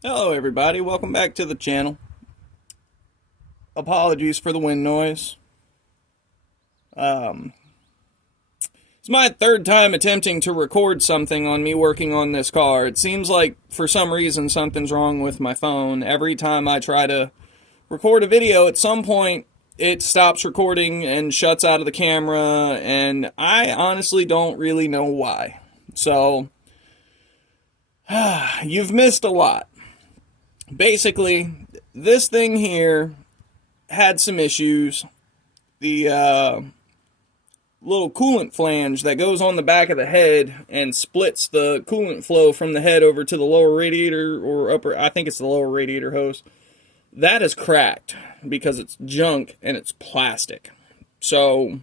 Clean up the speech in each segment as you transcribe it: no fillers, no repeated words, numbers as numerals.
Hello everybody, welcome back to the channel. Apologies for the wind noise. It's my third time attempting to record something on me working on this car. It seems like for some reason something's wrong with my phone. Every time I try to record a video, at some point it stops recording and shuts out of the camera, and I honestly don't really know why. So, you've missed a lot. Basically, this thing here had some issues. The little coolant flange that goes on the back of the head and splits the coolant flow from the head over to the lower radiator or upper, I think it's the lower radiator hose, that is cracked because it's junk and it's plastic. So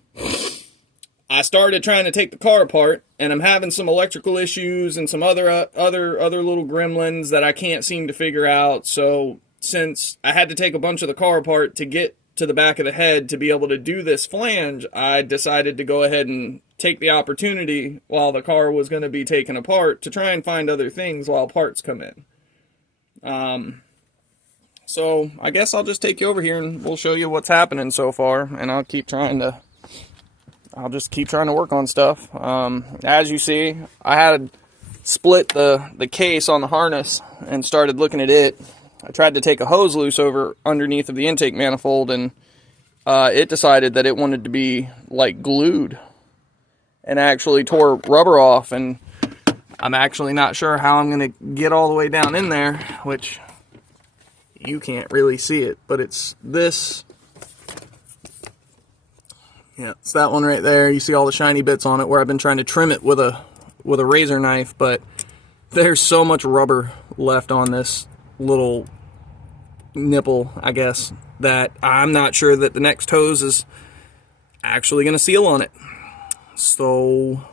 I started trying to take the car apart, and I'm having some electrical issues and some other little gremlins that I can't seem to figure out. So since I had to take a bunch of the car apart to get to the back of the head to be able to do this flange, I decided to go ahead and take the opportunity while the car was going to be taken apart to try and find other things while parts come in. So I guess I'll just take you over here and we'll show you what's happening so far, and I'll just keep trying to work on stuff. As you see, I had split the case on the harness and started looking at it. I tried to take a hose loose over underneath of the intake manifold, and it decided that it wanted to be like glued and actually tore rubber off, and I'm actually not sure how I'm going to get all the way down in there, which you can't really see it, but it's this. Yeah, it's that one right there. You see all the shiny bits on it where I've been trying to trim it with a razor knife, but there's so much rubber left on this little nipple, I guess, that I'm not sure that the next hose is actually going to seal on it. So,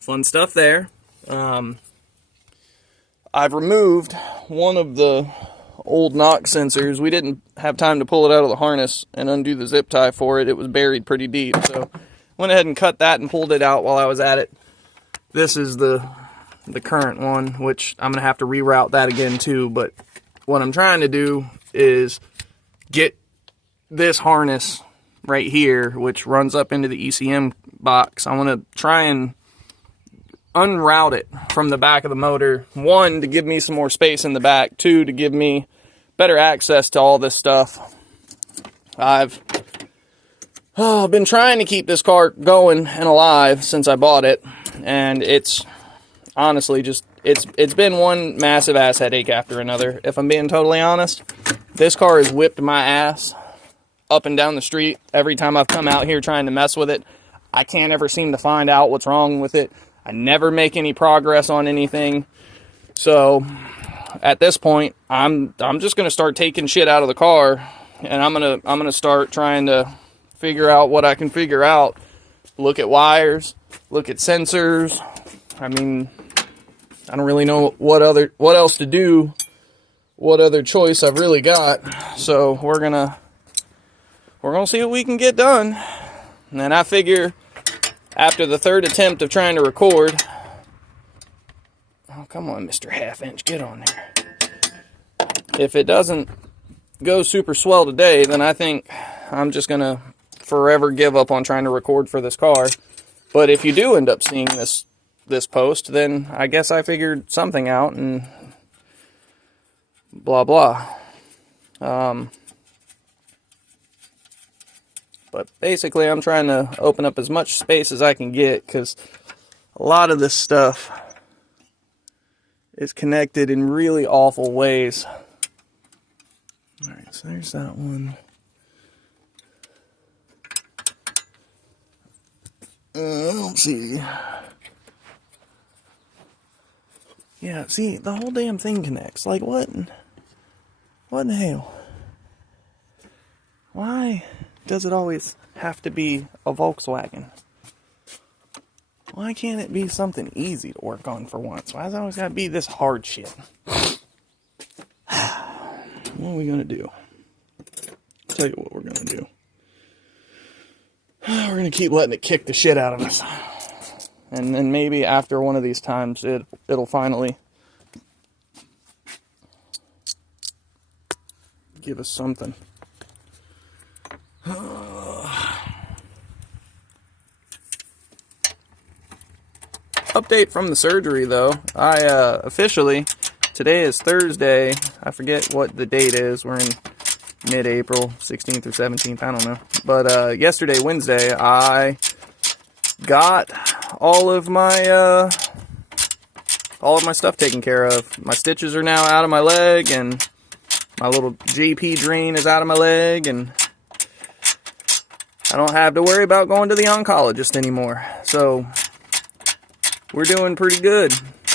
fun stuff there. I've removed one of the old knock sensors. We didn't have time to pull it out of the harness and undo the zip tie for it. It was buried pretty deep, so went ahead and cut that and pulled it out while I was at it. This is the current one, which I'm gonna have to reroute that again too, but what I'm trying to do is get this harness right here, which runs up into the ECM box. I want to try and unroute it from the back of the motor. One, to give me some more space in the back. Two, to give me better access to all this stuff. I've been trying to keep this car going and alive since I bought it, and it's honestly just, it's been one massive ass headache after another. If I'm being totally honest, this car has whipped my ass up and down the street every time I've come out here trying to mess with it. I can't ever seem to find out what's wrong with it. I never make any progress on anything. So at this point, I'm just gonna start taking shit out of the car, and I'm gonna start trying to figure out what I can figure out. Look at wires, look at sensors. I mean, I don't really know what else to do, what other choice I've really got. So we're gonna see what we can get done. And then I figure after the third attempt of trying to record, oh, come on, Mr. Half-Inch, get on there. If it doesn't go super swell today, then I think I'm just going to forever give up on trying to record for this car. But if you do end up seeing this post, then I guess I figured something out and blah, blah. But basically, I'm trying to open up as much space as I can get, because a lot of this stuff is connected in really awful ways. Alright, so there's that one. Let's see. Yeah, see, the whole damn thing connects. Like, what in the hell? Why does it always have to be a Volkswagen? Why can't it be something easy to work on for once? Why does it always got to be this hard shit? What are we going to do? I'll tell you what we're going to do. We're going to keep letting it kick the shit out of us. And then maybe after one of these times, it'll finally give us something. Update from the surgery, though. I officially, today is Thursday. I forget what the date is. We're in mid-April, 16th or 17th, I don't know. But yesterday, Wednesday, I got all of my stuff taken care of. My stitches are now out of my leg, and my little JP drain is out of my leg, and I don't have to worry about going to the oncologist anymore. So we're doing pretty good.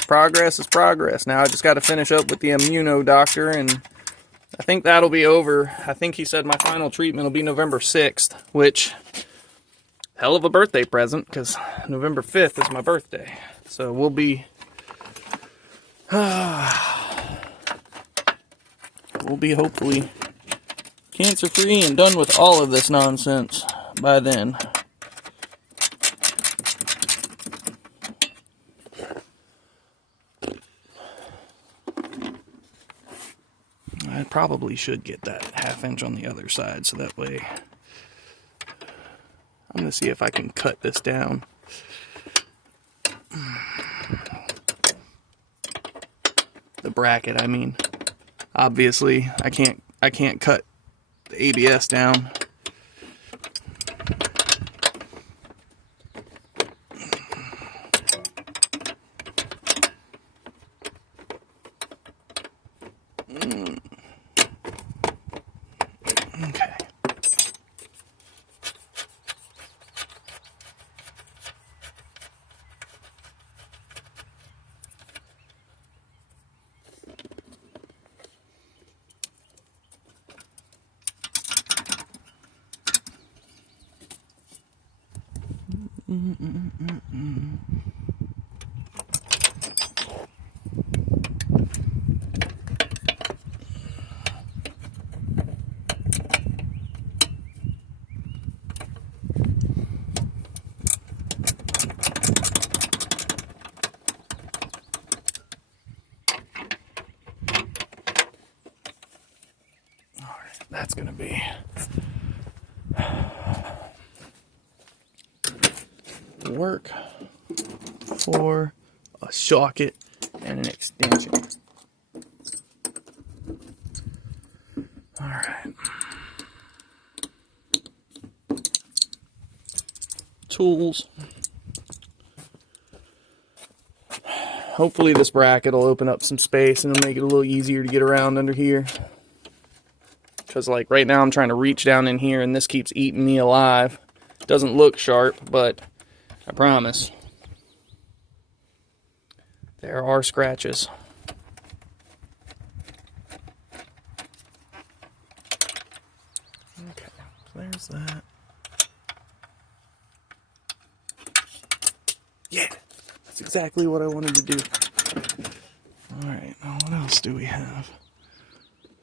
Progress is progress. Now I just got to finish up with the immuno doctor, and I think that'll be over. I think he said my final treatment will be November 6th, which, hell of a birthday present, because November 5th is my birthday. So we'll be hopefully cancer-free and done with all of this nonsense by then. I probably should get that 1/2 inch on the other side, so that way I'm going to see if I can cut this down. The bracket, I mean. Obviously, I can't cut the ABS down. Okay. That's going to be work for a socket and an extension. All right. Tools. Hopefully this bracket will open up some space and it'll make it a little easier to get around under here. Because like right now I'm trying to reach down in here and this keeps eating me alive. Doesn't look sharp, but I promise there are scratches. Okay, so there's that. Yeah, that's exactly what I wanted to do. Alright, now what else do we have?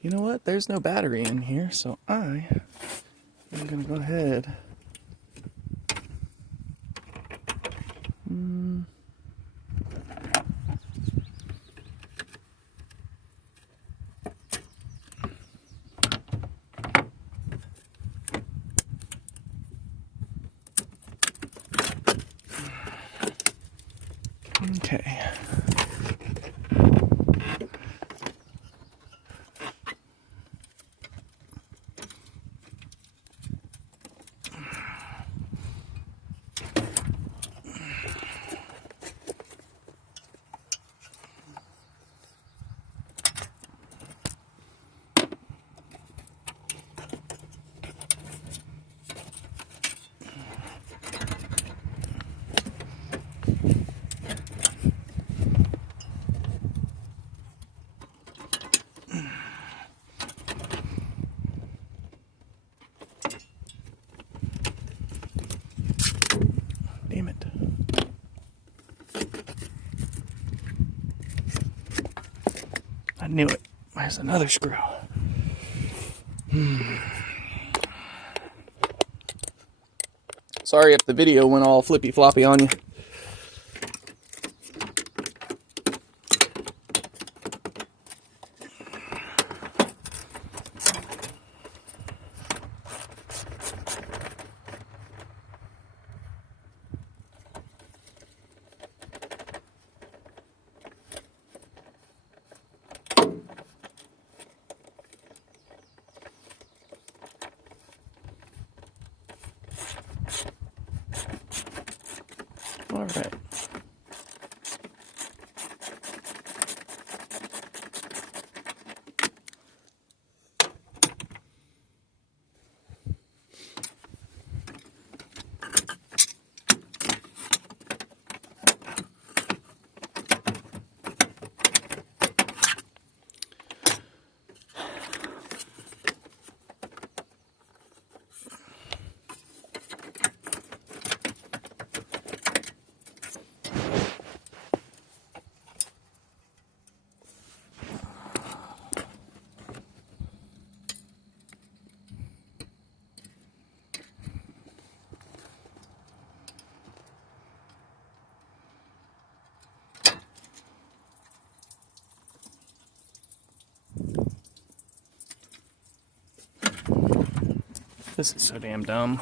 You know what? There's no battery in here, so I am going to go ahead. Okay. Damn it. I knew it. There's another screw. Sorry if the video went all flippy floppy on you. This is so damn dumb.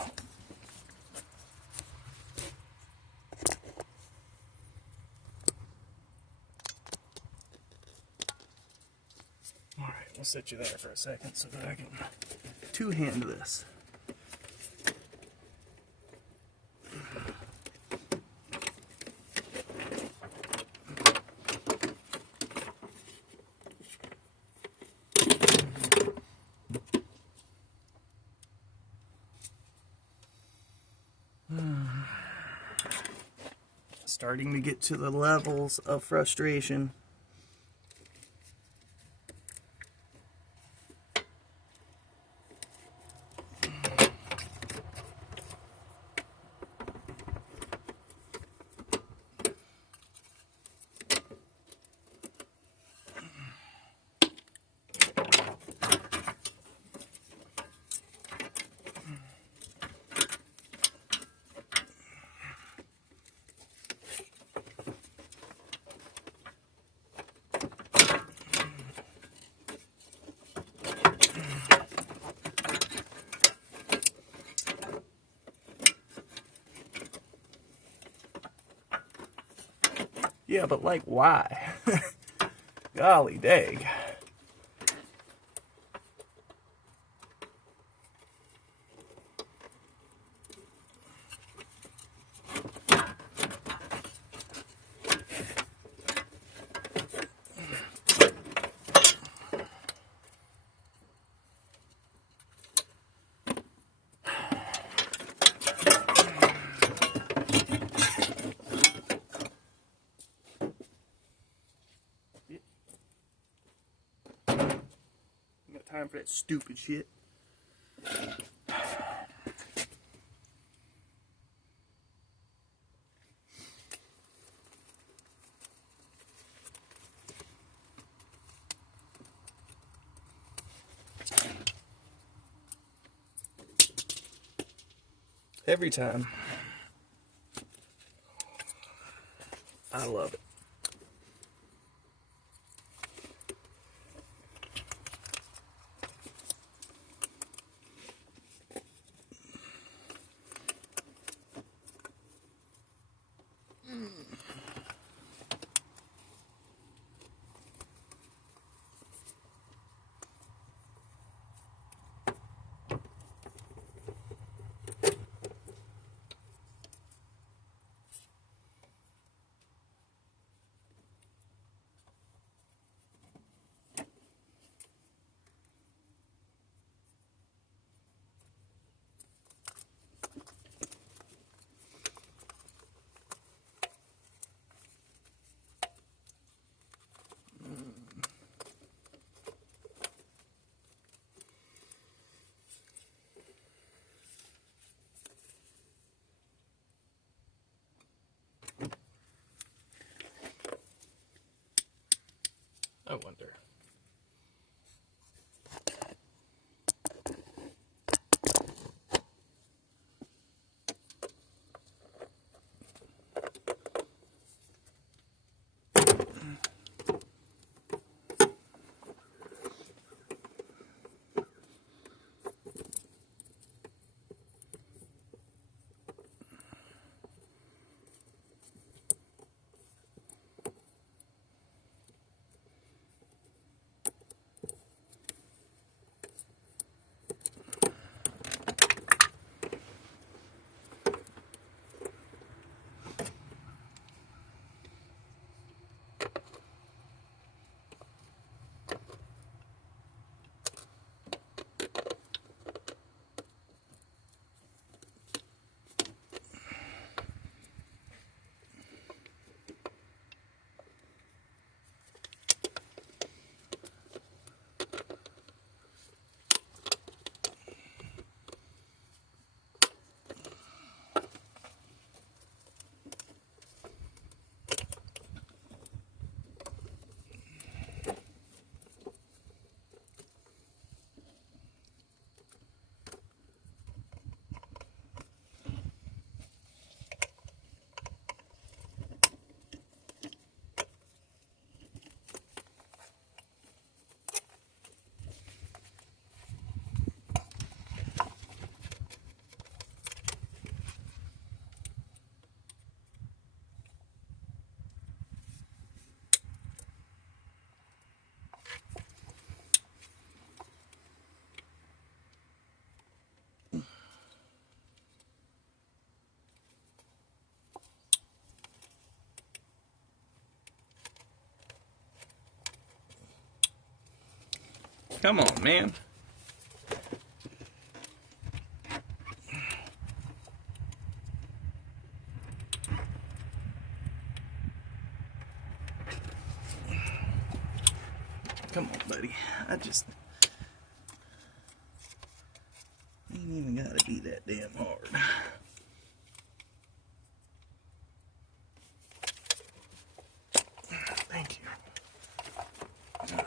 Alright, we'll set you there for a second so that I can two-hand this. Starting to get to the levels of frustration. Yeah, but like, why? Golly dag. Time for that stupid shit. Every time. I love it. I wonder. Come on, man. Come on, buddy. Ain't even gotta be that damn hard. Thank you. God.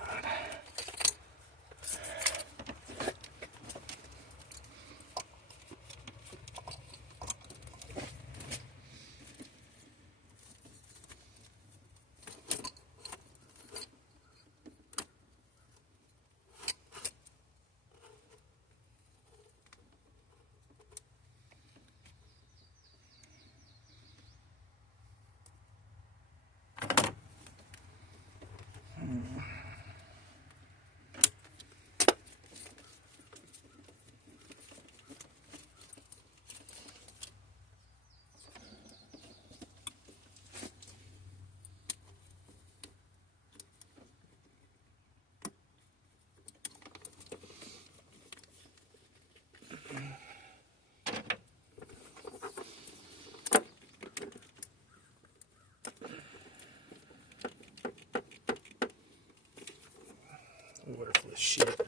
Worthless shit.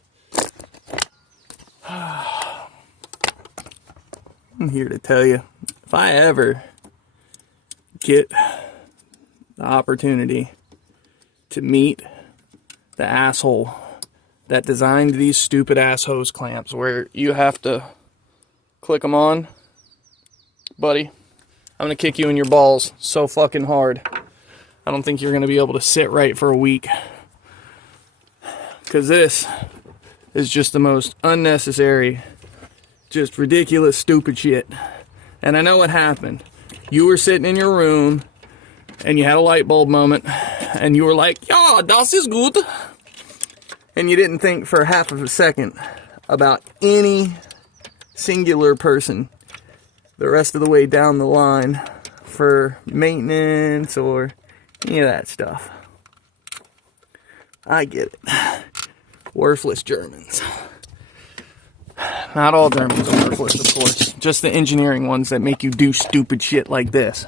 I'm here to tell you, if I ever get the opportunity to meet the asshole that designed these stupid ass hose clamps where you have to click them on, buddy, I'm gonna kick you in your balls so fucking hard. I don't think you're gonna be able to sit right for a week. Because this is just the most unnecessary, just ridiculous, stupid shit. And I know what happened. You were sitting in your room, and you had a light bulb moment, and you were like, "Ja, das ist gut." And you didn't think for half of a second about any singular person the rest of the way down the line for maintenance or any of that stuff. I get it. Worthless Germans. Not all Germans are worthless, of course. Just the engineering ones that make you do stupid shit like this.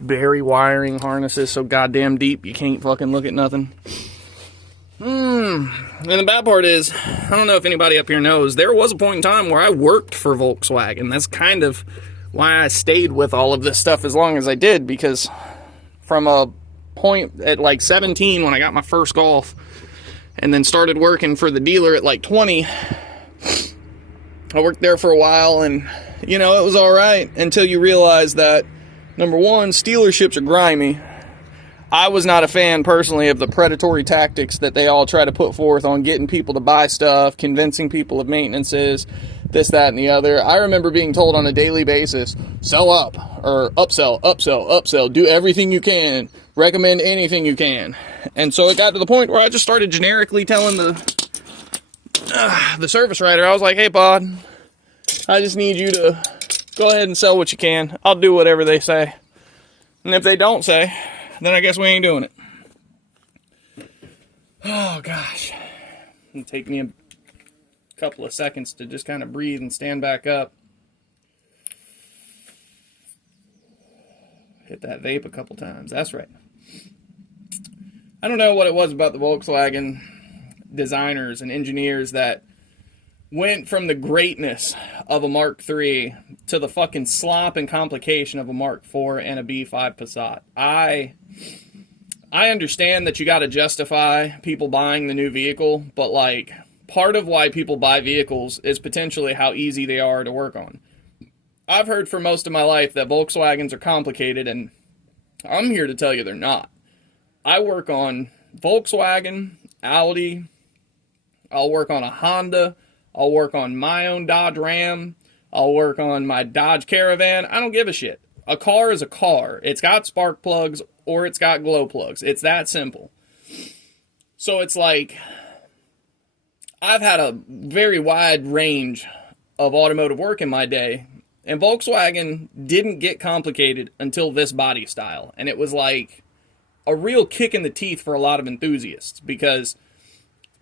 Bury wiring harnesses so goddamn deep you can't fucking look at nothing. And the bad part is, I don't know if anybody up here knows, there was a point in time where I worked for Volkswagen. That's kind of why I stayed with all of this stuff as long as I did, because from a point at like 17 when I got my first Golf and then started working for the dealer at like 20, I worked there for a while, and you know, it was alright until you realize that, number one, dealerships are grimy. I was not a fan personally of the predatory tactics that they all try to put forth on getting people to buy stuff, convincing people of maintenances, this, that, and the other. I remember being told on a daily basis, sell up, or upsell, upsell, upsell, do everything you can, recommend anything you can. And so it got to the point where I just started generically telling the service writer, I was like, "Hey, bud, I just need you to go ahead and sell what you can. I'll do whatever they say. And if they don't say, then I guess we ain't doing it." Oh, gosh. It'll take me a couple of seconds to just kind of breathe and stand back up. Hit that vape a couple times. That's right. I don't know what it was about the Volkswagen designers and engineers that went from the greatness of a Mark III to the fucking slop and complication of a Mark IV and a B5 Passat. I understand that you got to justify people buying the new vehicle, but like, part of why people buy vehicles is potentially how easy they are to work on. I've heard for most of my life that Volkswagens are complicated, and I'm here to tell you they're not. I work on Volkswagen, Audi, I'll work on a Honda, I'll work on my own Dodge Ram, I'll work on my Dodge Caravan. I don't give a shit. A car is a car. It's got spark plugs or it's got glow plugs. It's that simple. So it's like, I've had a very wide range of automotive work in my day, and Volkswagen didn't get complicated until this body style. And it was like a real kick in the teeth for a lot of enthusiasts, because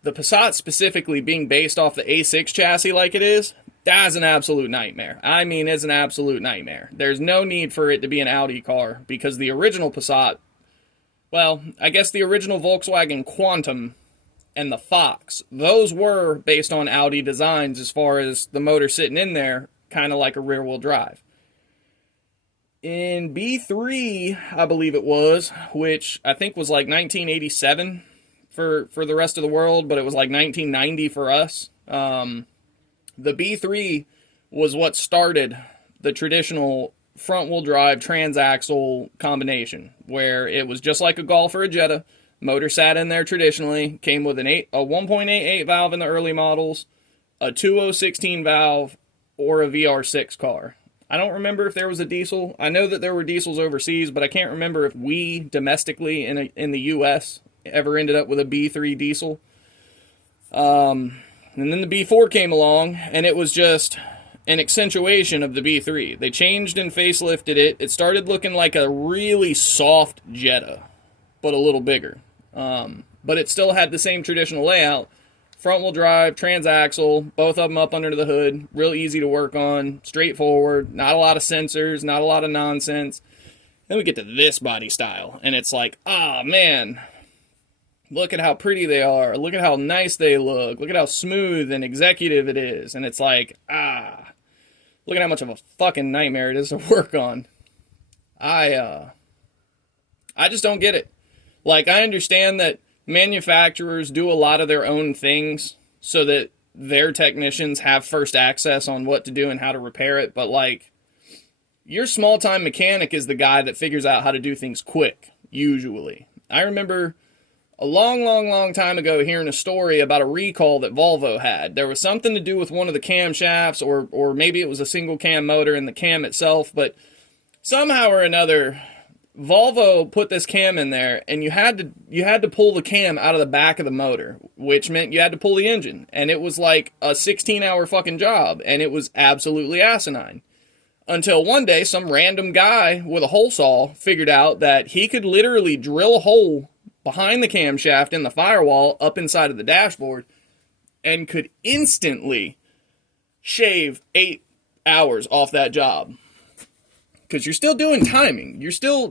the Passat specifically being based off the A6 chassis like it is, that's an absolute nightmare. I mean, it's an absolute nightmare. There's no need for it to be an Audi car, because the original Passat, well, I guess the original Volkswagen Quantum and the Fox, those were based on Audi designs as far as the motor sitting in there, kind of like a rear-wheel drive. In B3, I believe it was, which I think was like 1987 for the rest of the world, but it was like 1990 for us. The B3 was what started the traditional front-wheel drive transaxle combination, where it was just like a Golf or a Jetta. Motor sat in there traditionally, came with a 1.88 valve in the early models, a 2.016 valve, or a VR6 car. I don't remember if there was a diesel. I know that there were diesels overseas, but I can't remember if we domestically in the U.S. ever ended up with a B3 diesel. And then the B4 came along, and it was just an accentuation of the B3. They changed and facelifted it. It started looking like a really soft Jetta, but a little bigger. But it still had the same traditional layout. Front-wheel drive, transaxle, both of them up under the hood, real easy to work on, straightforward, not a lot of sensors, not a lot of nonsense. Then we get to this body style, and it's like, ah, man, look at how pretty they are, look at how nice they look at how smooth and executive it is, and it's like, look at how much of a fucking nightmare it is to work on. I just don't get it. Like, I understand that manufacturers do a lot of their own things so that their technicians have first access on what to do and how to repair it, but like, your small-time mechanic is the guy that figures out how to do things quick, usually. I remember a long time ago hearing a story about a recall that Volvo had. There was something to do with one of the camshafts, or maybe it was a single cam motor in the cam itself, but somehow or another, Volvo put this cam in there, and you had to pull the cam out of the back of the motor, which meant you had to pull the engine, and it was like a 16-hour fucking job, and it was absolutely asinine. Until one day, some random guy with a hole saw figured out that he could literally drill a hole behind the camshaft in the firewall up inside of the dashboard, and could instantly shave 8 hours off that job. Because you're still doing timing. You're still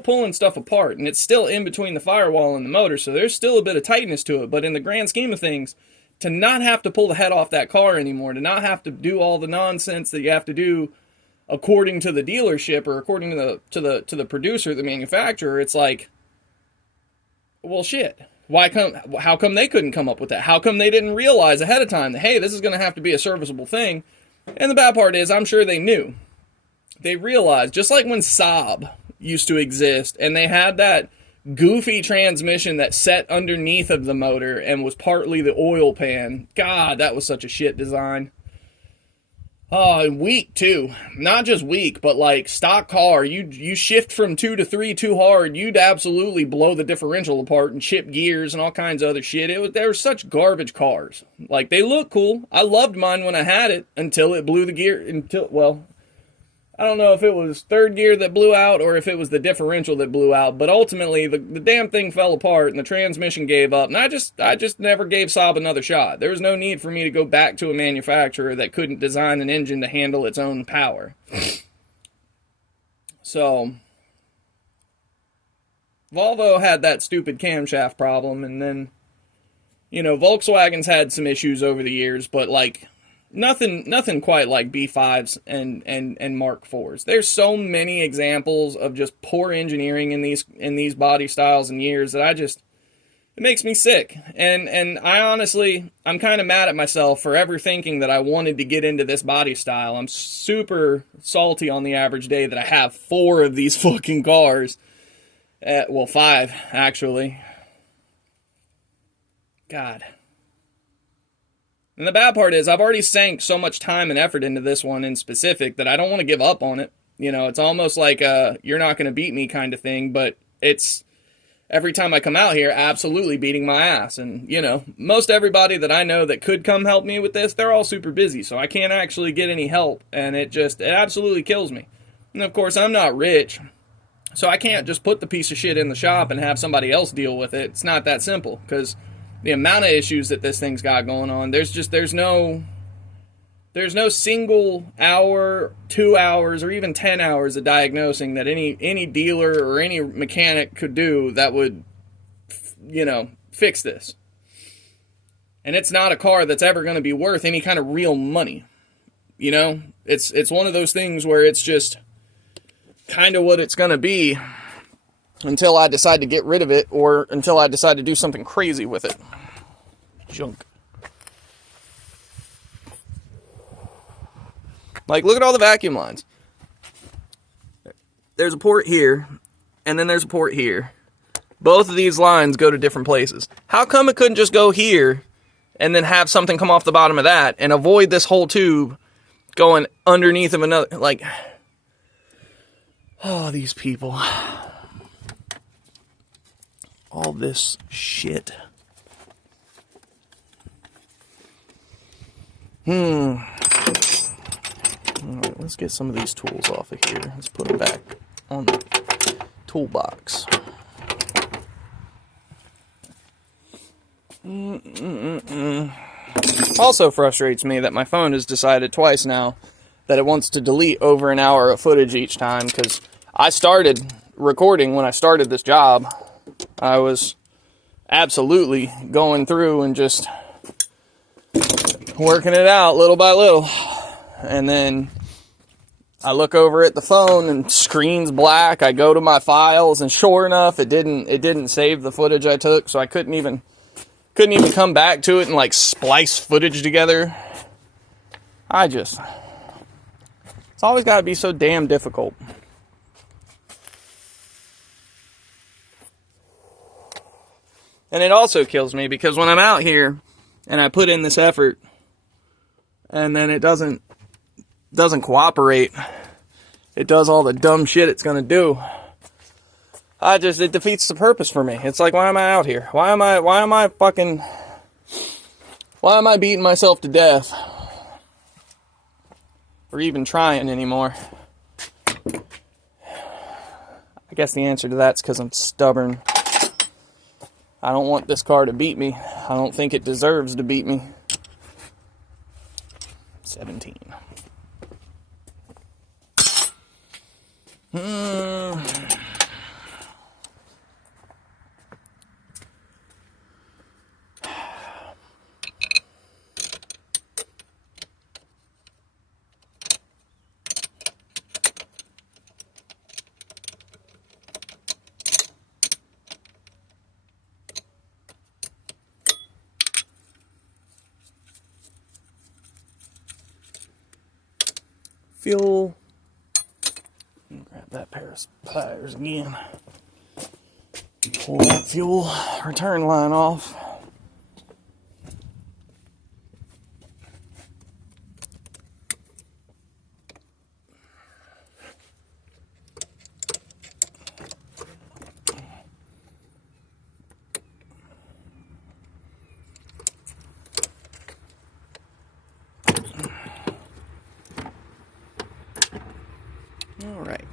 pulling stuff apart, and it's still in between the firewall and the motor, so there's still a bit of tightness to it. But in the grand scheme of things, to not have to pull the head off that car anymore, to not have to do all the nonsense that you have to do according to the dealership or according to the producer, the manufacturer, it's like, well, shit. How come they couldn't come up with that? How come they didn't realize ahead of time that, hey, this is going to have to be a serviceable thing? And the bad part is, I'm sure they knew. They realized, just like when Saab used to exist, and they had that goofy transmission that set underneath of the motor and was partly the oil pan. God, that was such a shit design. And weak, too. Not just weak, but like stock car. You shift from 2 to 3 too hard, you'd absolutely blow the differential apart and chip gears and all kinds of other shit. They were such garbage cars. Like, they look cool. I loved mine when I had it until it blew the gear. Well, I don't know if it was third gear that blew out or if it was the differential that blew out, but ultimately the damn thing fell apart and the transmission gave up, and I just never gave Saab another shot. There was no need for me to go back to a manufacturer that couldn't design an engine to handle its own power. So, Volvo had that stupid camshaft problem, and then, Volkswagen's had some issues over the years, but like, Nothing quite like B5s and Mark IVs. There's so many examples of just poor engineering in these body styles and years that it makes me sick. And I honestly, I'm kind of mad at myself for ever thinking that I wanted to get into this body style. I'm super salty on the average day that I have 4 of these fucking cars. 5 actually. God. And the bad part is, I've already sank so much time and effort into this one in specific that I don't want to give up on it. It's almost like you're not going to beat me kind of thing, but it's, every time I come out here, absolutely beating my ass. And, most everybody that I know that could come help me with this, they're all super busy, so I can't actually get any help, and it absolutely kills me. And of course, I'm not rich. So I can't just put the piece of shit in the shop and have somebody else deal with it. It's not that simple, because the amount of issues that this thing's got going on, there's no single hour, 2 hours, or even 10 hours of diagnosing that any dealer or any mechanic could do that would, fix this. And it's not a car that's ever going to be worth any kind of real money. It's one of those things where it's just kind of what it's going to be until I decide to get rid of it, or until I decide to do something crazy with it. Junk. Like, look at all the vacuum lines. There's a port here, and then there's a port here. Both of these lines go to different places. How come it couldn't just go here and then have something come off the bottom of that and avoid this whole tube going underneath of another? Like, oh, these people. All this shit. Alright, let's get some of these tools off of here. Let's put them back on the toolbox. Also frustrates me that my phone has decided twice now that it wants to delete over an hour of footage each time, because I started recording when I started this job. I was absolutely going through and just working it out little by little. And then I look over at the phone and screen's black. I go to my files, and sure enough, it didn't save the footage I took, so I couldn't even come back to it and like splice footage together. It's always got to be so damn difficult. And it also kills me because when I'm out here and I put in this effort and then it doesn't cooperate, it does all the dumb shit it's going to do. It defeats the purpose for me. It's like, why am I out here? Why am I beating myself to death? Or even trying anymore? I guess the answer to that's because I'm stubborn. I don't want this car to beat me. I don't think it deserves to beat me. 17. Fuel. Grab that pair of pliers again. Pull that fuel return line off. All right.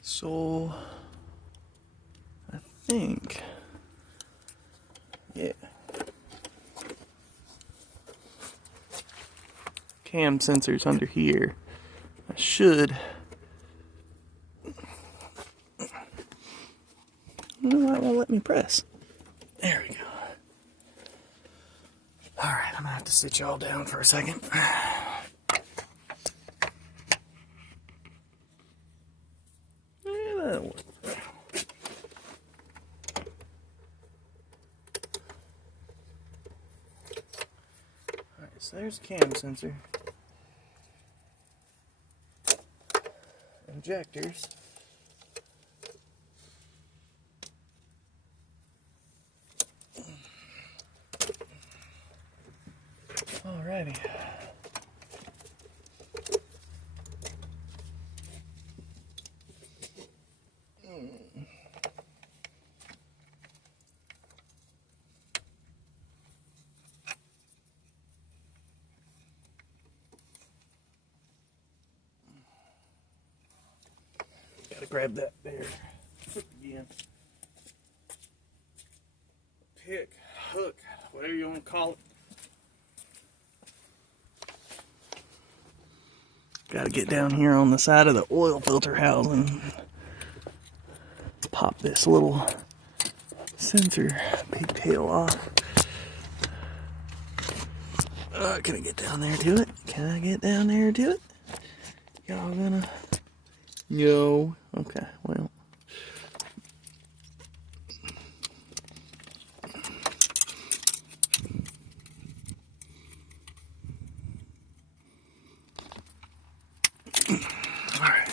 So, I think, yeah. Cam sensor's under here. I should. I don't know why it won't let me press. There we go. All right, I'm gonna have to sit y'all down for a second. So there's a cam sensor. Injectors. Alrighty. grab that there. Hook again. Pick, hook, whatever you want to call it. Got to get down here on the side of the oil filter housing. Pop this little sensor pigtail off. Can I get down there to it? Can I get down there to it? Y'all gonna... Yo. Okay, well. Alright.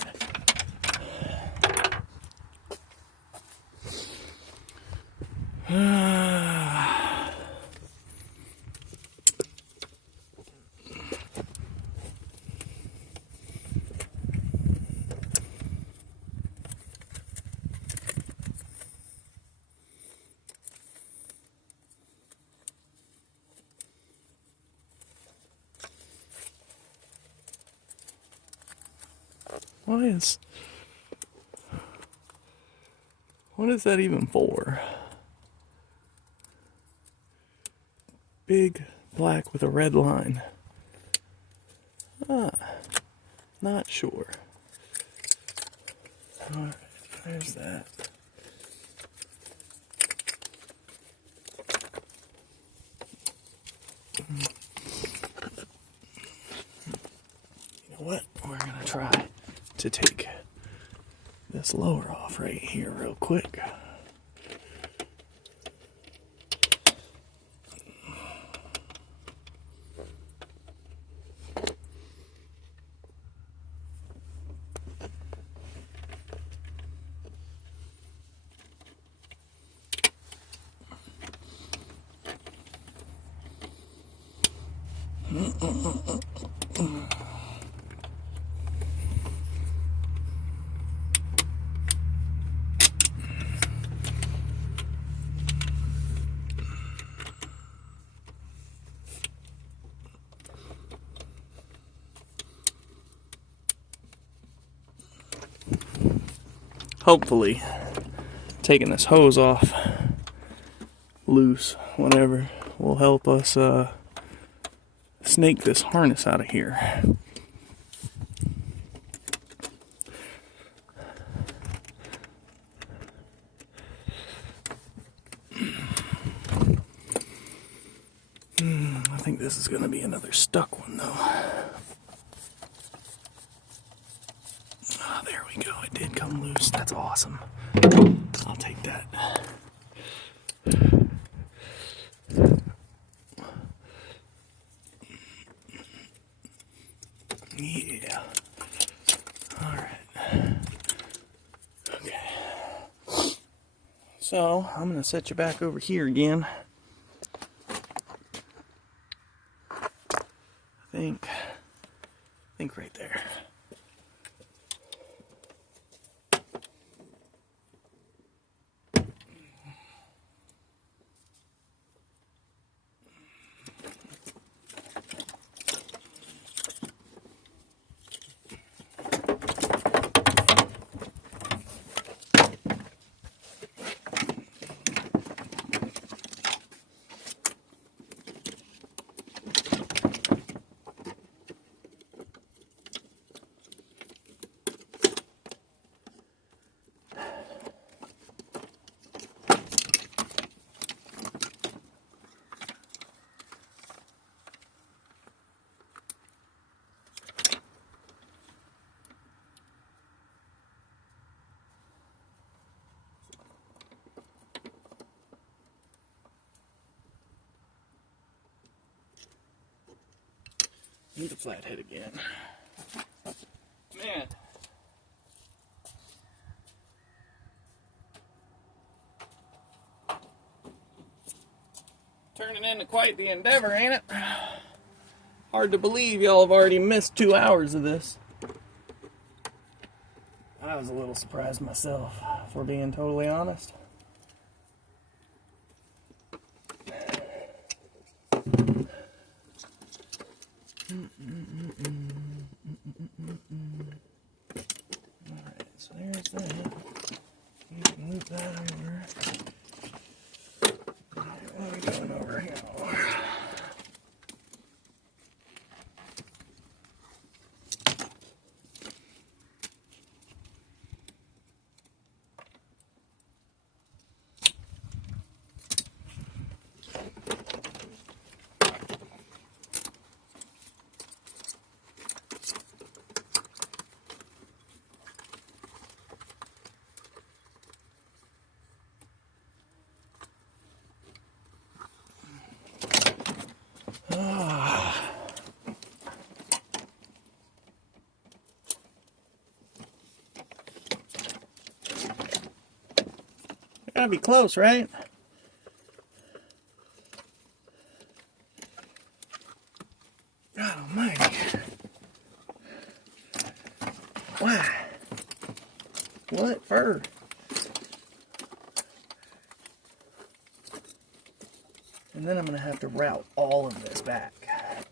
What is that even for? Big black with a red line. Not sure. Alright, there's that. You know what? We're gonna try to take this lower off right here real quick. Hopefully, taking this hose off, loose, whatever, will help us snake this harness out of here. I think this is going to be another stuck one though. There we go, it did come loose. That's awesome. I'll take that. Yeah. Alright. Okay. So, I'm going to set you back over here again. I think right there. Need the flathead again. Man. Turning into quite the endeavor, ain't it? Hard to believe y'all have already missed 2 hours of this. I was a little surprised myself, if we're being totally honest. Alright, so there's that. Move that over. What are we doing over here? Gotta be close, right? God almighty. Why? What for? And then I'm gonna have to route all of this back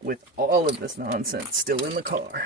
with all of this nonsense still in the car.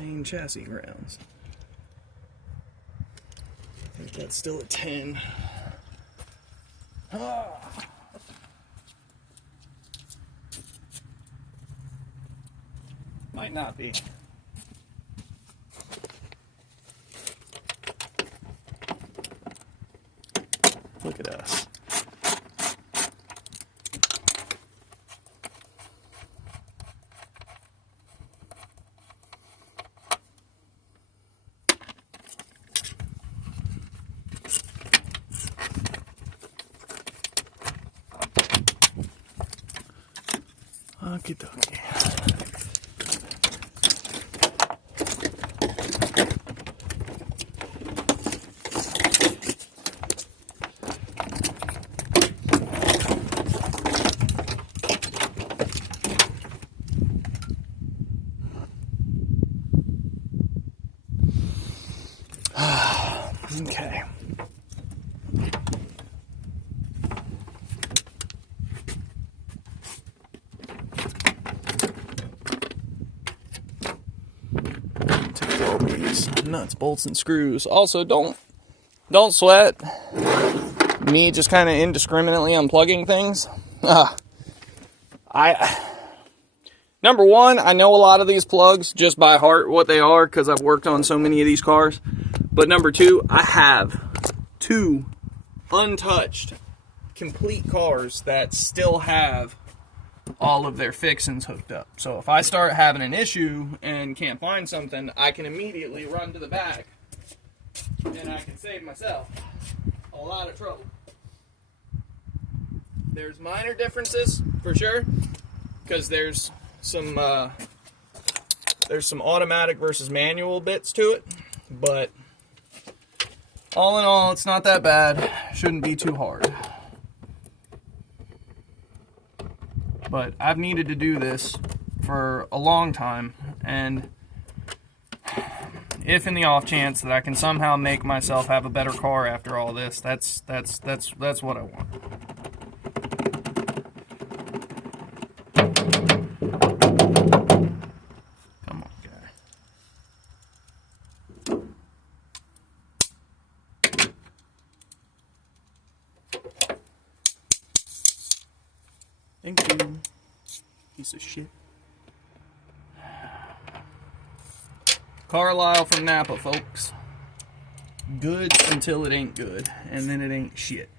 Main chassis grounds. I think that's still a 10. Might not be. Look at us. Okie dokie. Okay. Take all these nuts, bolts, and screws. Also, don't sweat me just kind of indiscriminately unplugging things. Number one, I know a lot of these plugs just by heart what they are because I've worked on so many of these cars. But number two, I have 2 untouched, complete cars that still have all of their fixings hooked up. So if I start having an issue and can't find something, I can immediately run to the back and I can save myself a lot of trouble. There's minor differences for sure, because there's some automatic versus manual bits to it, but all in all, it's not that bad. Shouldn't be too hard. But I've needed to do this for a long time, and if in the off chance that I can somehow make myself have a better car after all this, that's what I want. Come on, guy. Thank you, piece of shit. Carlisle from Napa, folks. Good until it ain't good, and then it ain't shit.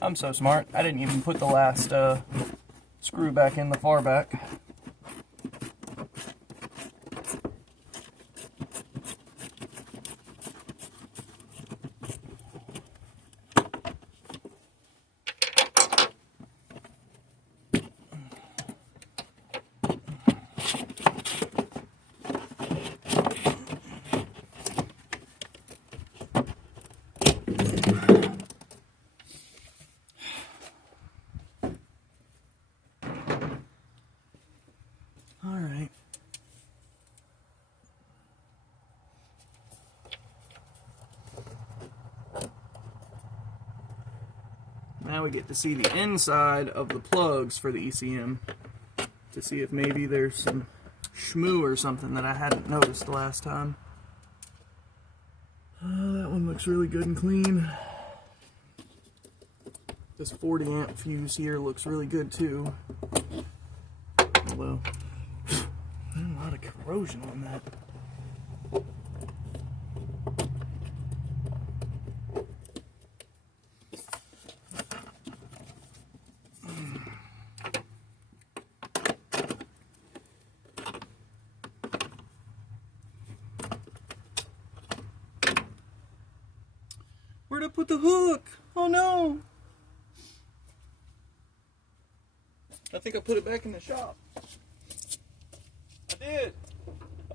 I'm so smart. I didn't even put the last screw back in the far back. Alright. Now we get to see the inside of the plugs for the ECM to see if maybe there's some schmoo or something that I hadn't noticed the last time. That one looks really good and clean. This 40 amp fuse here looks really good too. Although, a lot of corrosion on that. Where'd I put the hook? Oh no! I think I put it back in the shop. I did.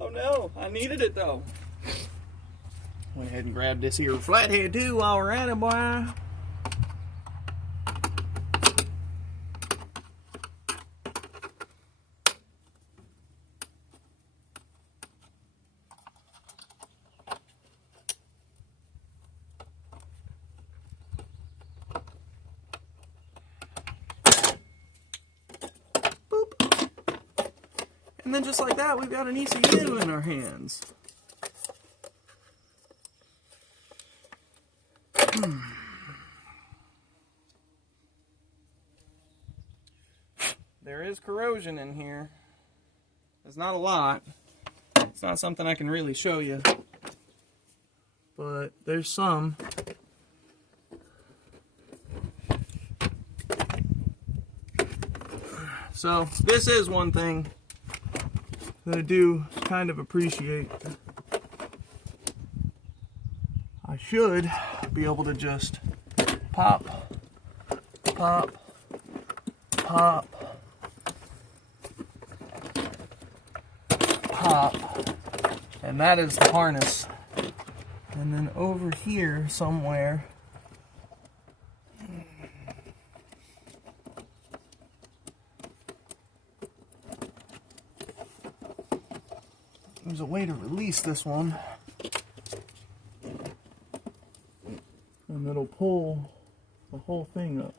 Oh no, I needed it though. Went ahead and grabbed this here flathead too while we're at it, boy. And then just like that, we've got an ECU in our hands. There is corrosion in here. There's not a lot. It's not something I can really show you. But there's some. So this is one thing that I do kind of appreciate. I should be able to just pop, pop, pop, pop, and that is the harness. And then over here somewhere, there's a way to release this one, and it'll pull the whole thing up.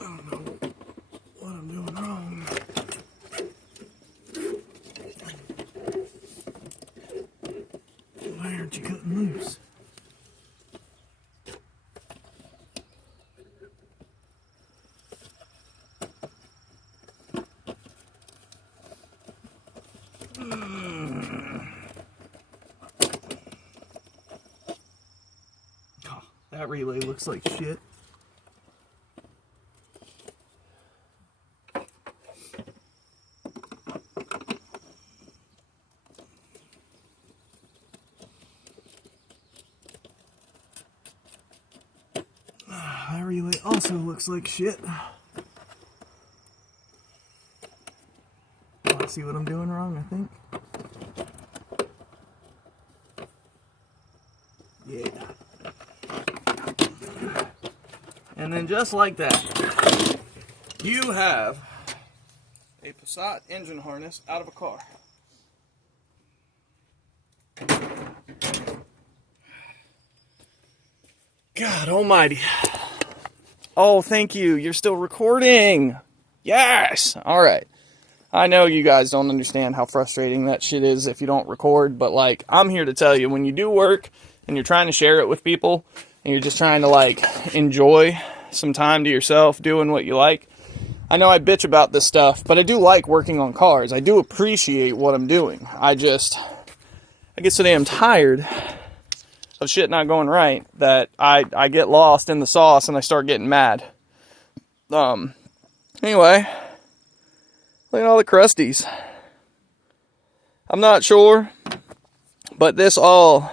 I don't know what I'm doing wrong. Why aren't you cutting Oh, that relay looks like shit. That relay also looks like shit. Oh, I see what I'm doing wrong, I think. Yeah. And then just like that, you have a Passat engine harness out of a car. God almighty. Oh, thank you. You're still recording. Yes. All right. I know you guys don't understand how frustrating that shit is if you don't record, but like, I'm here to tell you, when you do work and you're trying to share it with people and you're just trying to like enjoy some time to yourself doing what you like. I know I bitch about this stuff, but I do like working on cars. I do appreciate what I'm doing. I get so damn tired of shit not going right that I get lost in the sauce and I start getting mad. Anyway, look at all the crusties. I'm not sure, but this all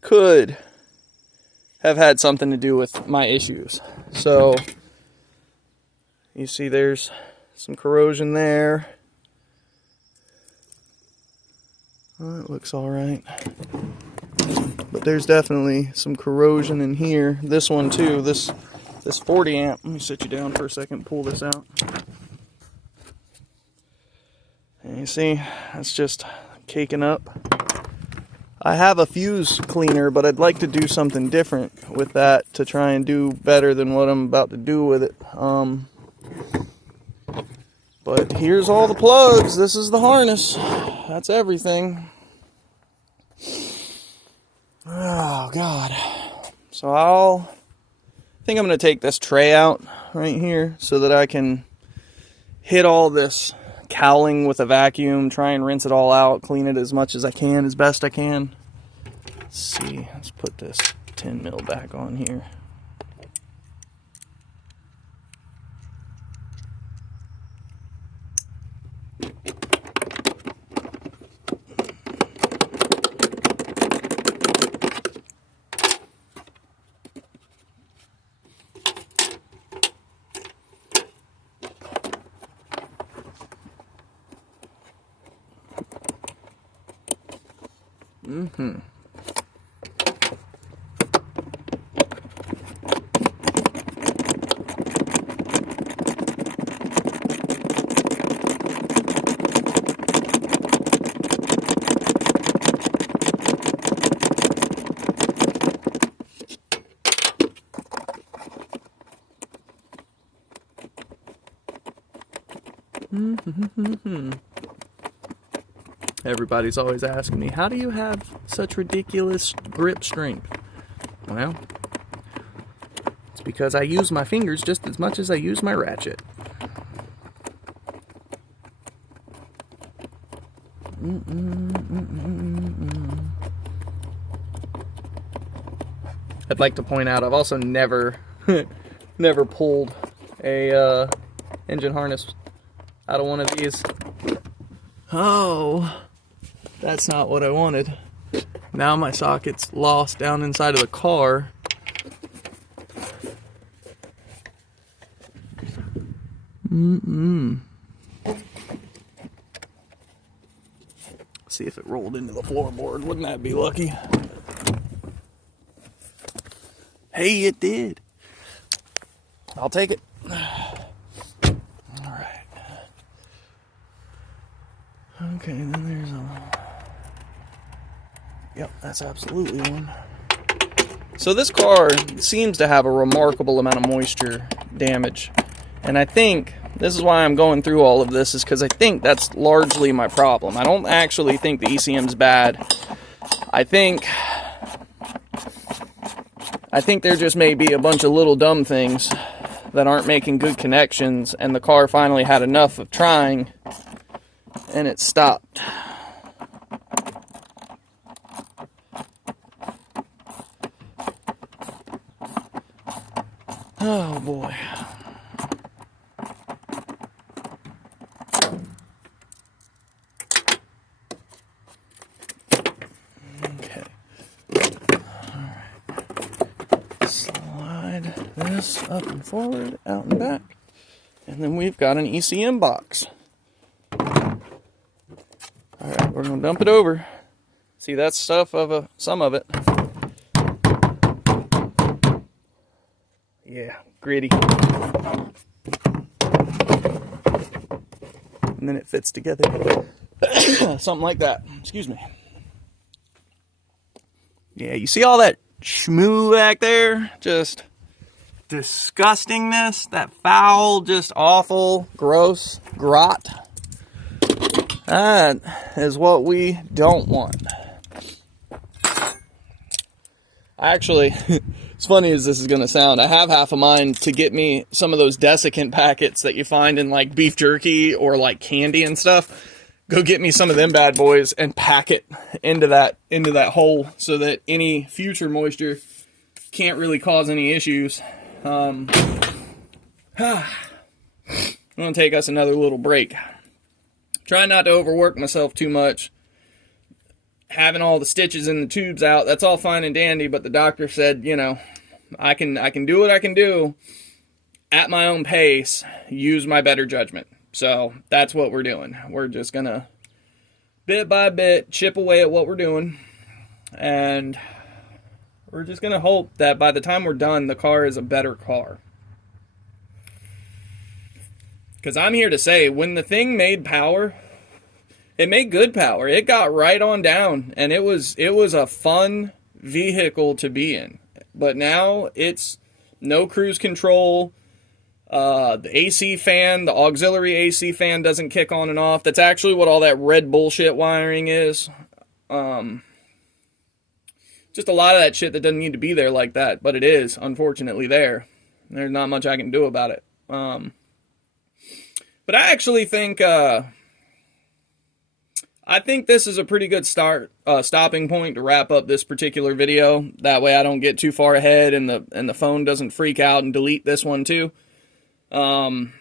could have had something to do with my issues. So, you see there's some corrosion there. Well, it looks all right. But there's definitely some corrosion in here. This one too, this 40 amp. Let me sit you down for a second and pull this out. And you see, that's just caking up. I have a fuse cleaner, but I'd like to do something different with that to try and do better than what I'm about to do with it. But here's all the plugs. This is the harness. That's everything. Oh, God. So I think I'm going to take this tray out right here so that I can hit all this cowling with a vacuum, try and rinse it all out, clean it as much as I can, as best I can. Let's see. Let's put this 10 mil back on here. Everybody's always asking me, how do you have such ridiculous grip strength? Well, it's because I use my fingers just as much as I use my ratchet. I'd like to point out, I've also never pulled a engine harness out of one of these. Oh, that's not what I wanted. Now my socket's lost down inside of the car. See if it rolled into the floorboard. Wouldn't that be lucky? Hey, it did. I'll take it. Alright. Okay, then there's a... Yep, that's absolutely one. So this car seems to have a remarkable amount of moisture damage. And I think, this is why I'm going through all of this, is because I think that's largely my problem. I don't actually think the ECM's bad. I think there just may be a bunch of little dumb things that aren't making good connections, and the car finally had enough of trying and it stopped. Oh boy. Okay. Alright. Slide this up and forward, out and back. And then we've got an ECM box. Alright, we're gonna dump it over. See, that's stuff of some of it. Yeah, gritty. And then it fits together. Something like that. Excuse me. Yeah, you see all that schmoo back there? Just disgustingness. That foul, just awful, gross grot. That is what we don't want. Actually, as funny as this is going to sound, I have half a mind to get me some of those desiccant packets that you find in like beef jerky or like candy and stuff. Go get me some of them bad boys and pack it into that hole so that any future moisture can't really cause any issues. I'm going to take us another little break. Try not to overwork myself too much. Having all the stitches and the tubes out, that's all fine and dandy, but the doctor said, you know, I can do what I can do at my own pace, use my better judgment. So that's what we're doing. We're just gonna bit by bit chip away at what we're doing, and we're just gonna hope that by the time we're done, the car is a better car. Because I'm here to say, when the thing made power, it made good power. It got right on down, and it was a fun vehicle to be in. But now it's no cruise control. The AC fan, the auxiliary AC fan doesn't kick on and off. That's actually what all that red bullshit wiring is. Just a lot of that shit that doesn't need to be there like that, but it is, unfortunately, there. There's not much I can do about it. But I actually think... I think this is a pretty good stopping point to wrap up this particular video. That way I don't get too far ahead and the phone doesn't freak out and delete this one too. I'm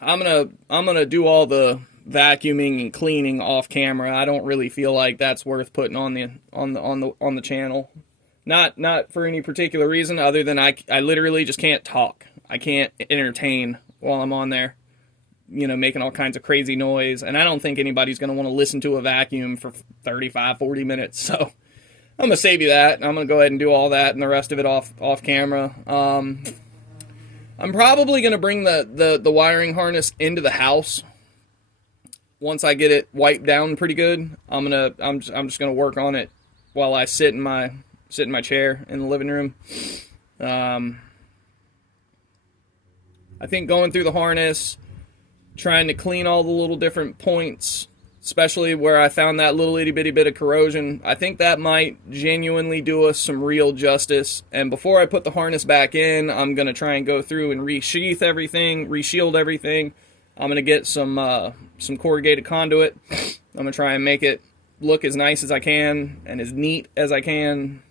gonna do all the vacuuming and cleaning off camera. I don't really feel like that's worth putting on the channel. Not for any particular reason other than I literally just can't talk. I can't entertain while I'm on there. You know, making all kinds of crazy noise. And I don't think anybody's going to want to listen to a vacuum for 35, 40 minutes. So I'm going to save you that. I'm going to go ahead and do all that and the rest of it off camera. I'm probably going to bring the wiring harness into the house once I get it wiped down pretty good. I'm just going to work on it while I sit in my chair in the living room. I think going through the harness, trying to clean all the little different points, especially where I found that little itty bitty bit of corrosion, I think that might genuinely do us some real justice. And before I put the harness back in, I'm going to try and go through and resheath everything, reshield everything. I'm going to get some corrugated conduit. I'm going to try and make it look as nice as I can and as neat as I can.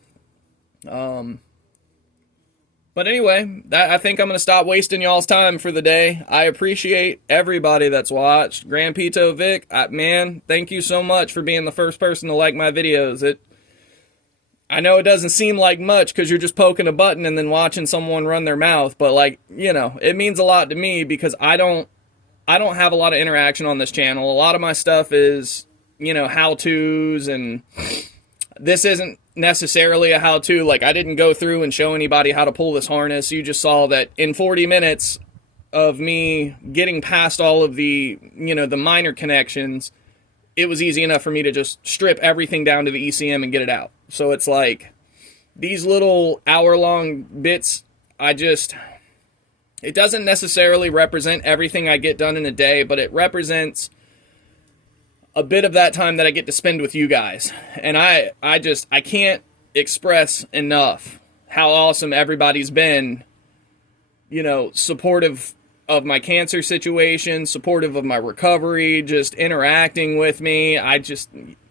But anyway, I think I'm going to stop wasting y'all's time for the day. I appreciate everybody that's watched. Grand Pito Vic, man, thank you so much for being the first person to like my videos. I know it doesn't seem like much because you're just poking a button and then watching someone run their mouth, but like, you know, it means a lot to me because I don't have a lot of interaction on this channel. A lot of my stuff is, you know, how-tos, and this isn't necessarily a how-to. Like, I didn't go through and show anybody how to pull this harness. You just saw that in 40 minutes of me getting past all of the, you know, the minor connections, it was easy enough for me to just strip everything down to the ECM and get it out. So it's like, these little hour-long bits, it doesn't necessarily represent everything I get done in a day, but it represents a bit of that time that I get to spend with you guys. And I can't express enough how awesome everybody's been, you know, supportive of my cancer situation, supportive of my recovery, just interacting with me.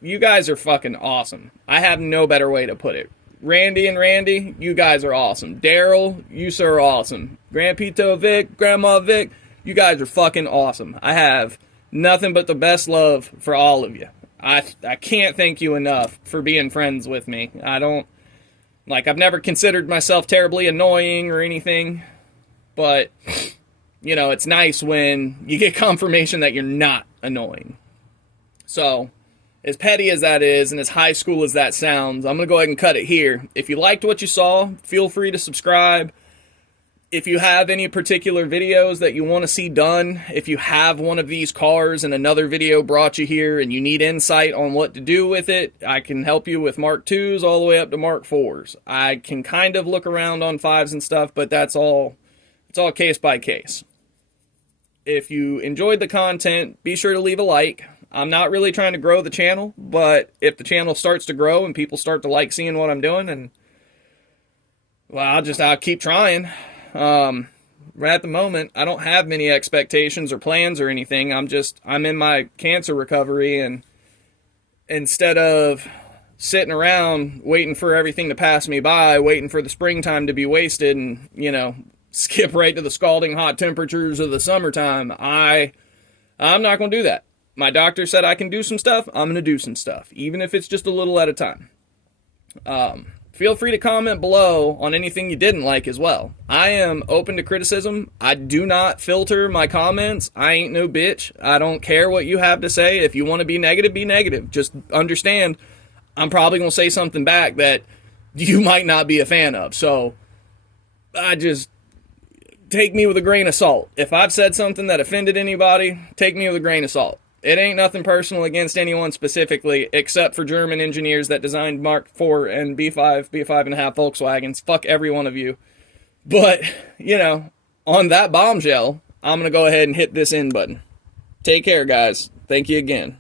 You guys are fucking awesome. I have no better way to put it. Randy and Randy, you guys are awesome. Daryl, you sir are awesome. Grandpito Vic, Grandma Vic, you guys are fucking awesome. I have nothing but the best love for all of you. I can't thank you enough for being friends with me. I've never considered myself terribly annoying or anything, but, you know, it's nice when you get confirmation that you're not annoying. So, as petty as that is, and as high school as that sounds, I'm going to go ahead and cut it here. If you liked what you saw, feel free to subscribe. If you have any particular videos that you want to see done, if you have one of these cars and another video brought you here and you need insight on what to do with it, I can help you with Mark 2s all the way up to Mark 4s. I can kind of look around on 5s and stuff, but it's all case by case. If you enjoyed the content, be sure to leave a like. I'm not really trying to grow the channel, but if the channel starts to grow and people start to like seeing what I'm doing, and well, I'll keep trying. Right at the moment, I don't have many expectations or plans or anything. I'm in my cancer recovery, and instead of sitting around waiting for everything to pass me by, waiting for the springtime to be wasted and, you know, skip right to the scalding hot temperatures of the summertime, I'm not going to do that. My doctor said I can do some stuff. I'm going to do some stuff, even if it's just a little at a time. Feel free to comment below on anything you didn't like as well. I am open to criticism. I do not filter my comments. I ain't no bitch. I don't care what you have to say. If you want to be negative, be negative. Just understand I'm probably going to say something back that you might not be a fan of. So take me with a grain of salt. If I've said something that offended anybody, take me with a grain of salt. It ain't nothing personal against anyone specifically, except for German engineers that designed Mark IV and B5, B5.5 Volkswagens. Fuck every one of you. But, you know, on that bombshell, I'm going to go ahead and hit this end button. Take care, guys. Thank you again.